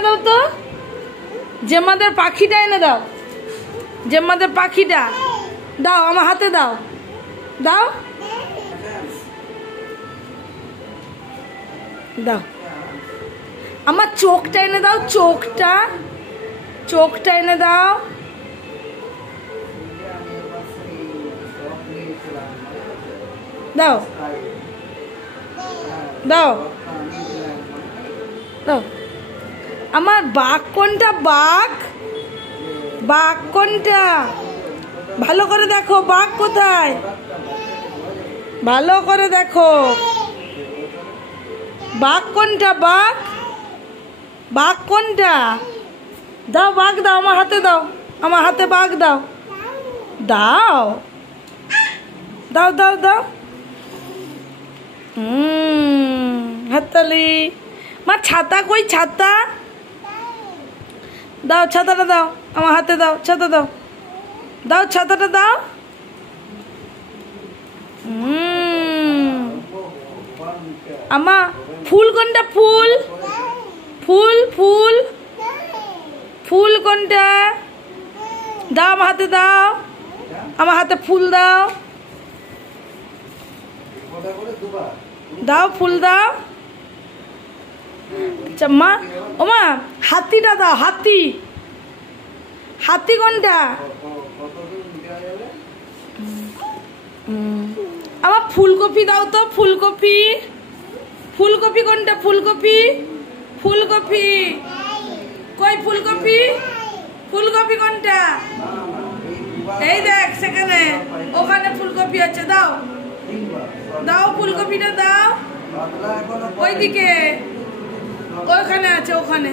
এনে দাও তো, জেম্মাদের পাখিটা এনে দাও, জেম্মাদের পাখিটা দাও, আমার হাতে দাও, দাও দাও। আমার চোখটা এনে দাও, চোখটা, চোখটা এনে দাও। দাও দাও দাও। আমার বাঘ কোনটা? বাঘ, বাঘ কোনটা? ভালো করে দেখো, বাঘ কোথায়? ভালো করে দেখো, বাঘ কোনটা? বাঘ, বাঘ কোনটা? দাও বাঘ দাও, আমার হাতে দাও, আমার হাতে বাঘ দাও, দাও দাও দাও দাও। হাততালি। মা ছাতা কই? ছাতা দাও, ছাতাটা দাও, আমার হাতে দাও, ছাতা দাও, দাও ছাতাটা দাও। আমা ফুল কোনটা? ফুল, ফুল, ফুল, ফুল কোনটা? দাও আমার হাতে দাও, আমার হাতে ফুল দাও, দাও ফুল দাও। আচ্ছা মা, ও মা হাতিটা দাও, হাতি, হাতি কোনটা? আমার ফুলকপি দাও তো, ফুলকপি, ফুলকপি কোনটা? ফুলকপি, ফুলকপি কই? ফুলকপি, ফুলকপি কোনটা? এই দেখ সেখানে, ওখানে ফুলকপি আছে, দাও দাও, ফুলকপিটা দাও, ওইদিকে, ওইখানে আছে, ওখানে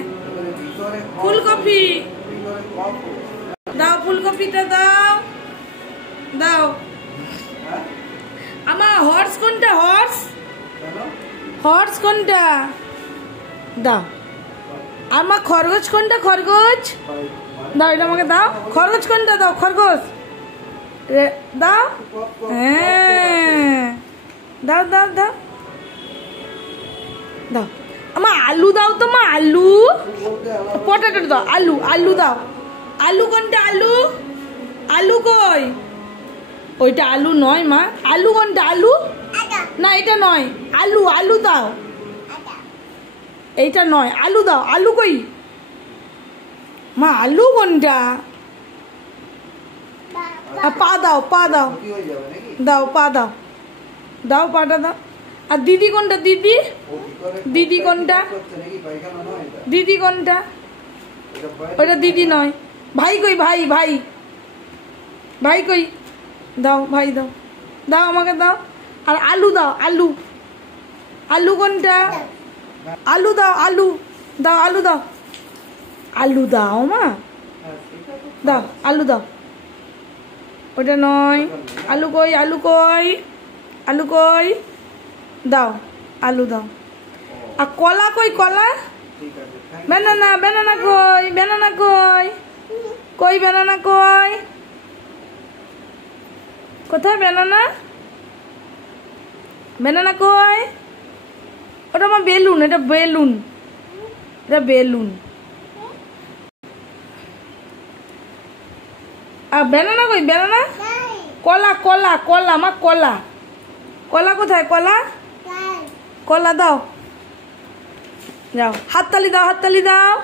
ফুলকপি দাও, ফুলকপিটা দাও, দাও। আমার হর্স কোনটা? হর্স, হর্স কোনটা? দাও। আমার খরগোশ কোনটা? খরগোশ দাও, এটা আমাকে দাও। খরগোশ কোনটা? দাও খরগোশ, দাও, হ্যাঁ দাও দাও দাও দাও। আমার আলু দাও তো মা, আলু, পটেটো দাও, আলু, আলু দাও। আলু কোনটা? আলু, আলু কই? ওইটা আলু নয় মা, আলু কোনটা? আলু না, এটা নয়, আলু, আলু দাও, এইটা নয়, আলু দাও। আলু কই মা? আলু কোনটা? পা দাও, পা দাও, দাও পা দাও, দাও পাটা দাও। আর দিদি কোনটা? দিদি, দিদি কোনটা? দিদি কোনটা? ওইটা দিদি নয়। ভাই কই? ভাই, ভাই, ভাই কই? দাও ভাই দাও, দাও আমাকে দাও। আর আলু দাও, আলু, আলু কোনটা? আলু দাও, আলু দাও, আলু দাও, আলু দাও মা, দাও আলু দাও। ওটা নয়, আলু কই? আলু কই? আলু কই? দাও আলু দাও। আর কলা কই? কলা, বেনানা, বেনানা কই? বেনানা কই? কই বেনানা কই? কোথায় বেনানা? বেনানা কই? ওটা আমার বেলুন, এটা বেলুন, এটা বেলুন। আর বেনানা কই? বেনানা, কলা, কলা, কলা, আমার কলা, কলা কোথায়? কলা, কলা দাও, যাও। হাততালি দাও, হাততালি দাও।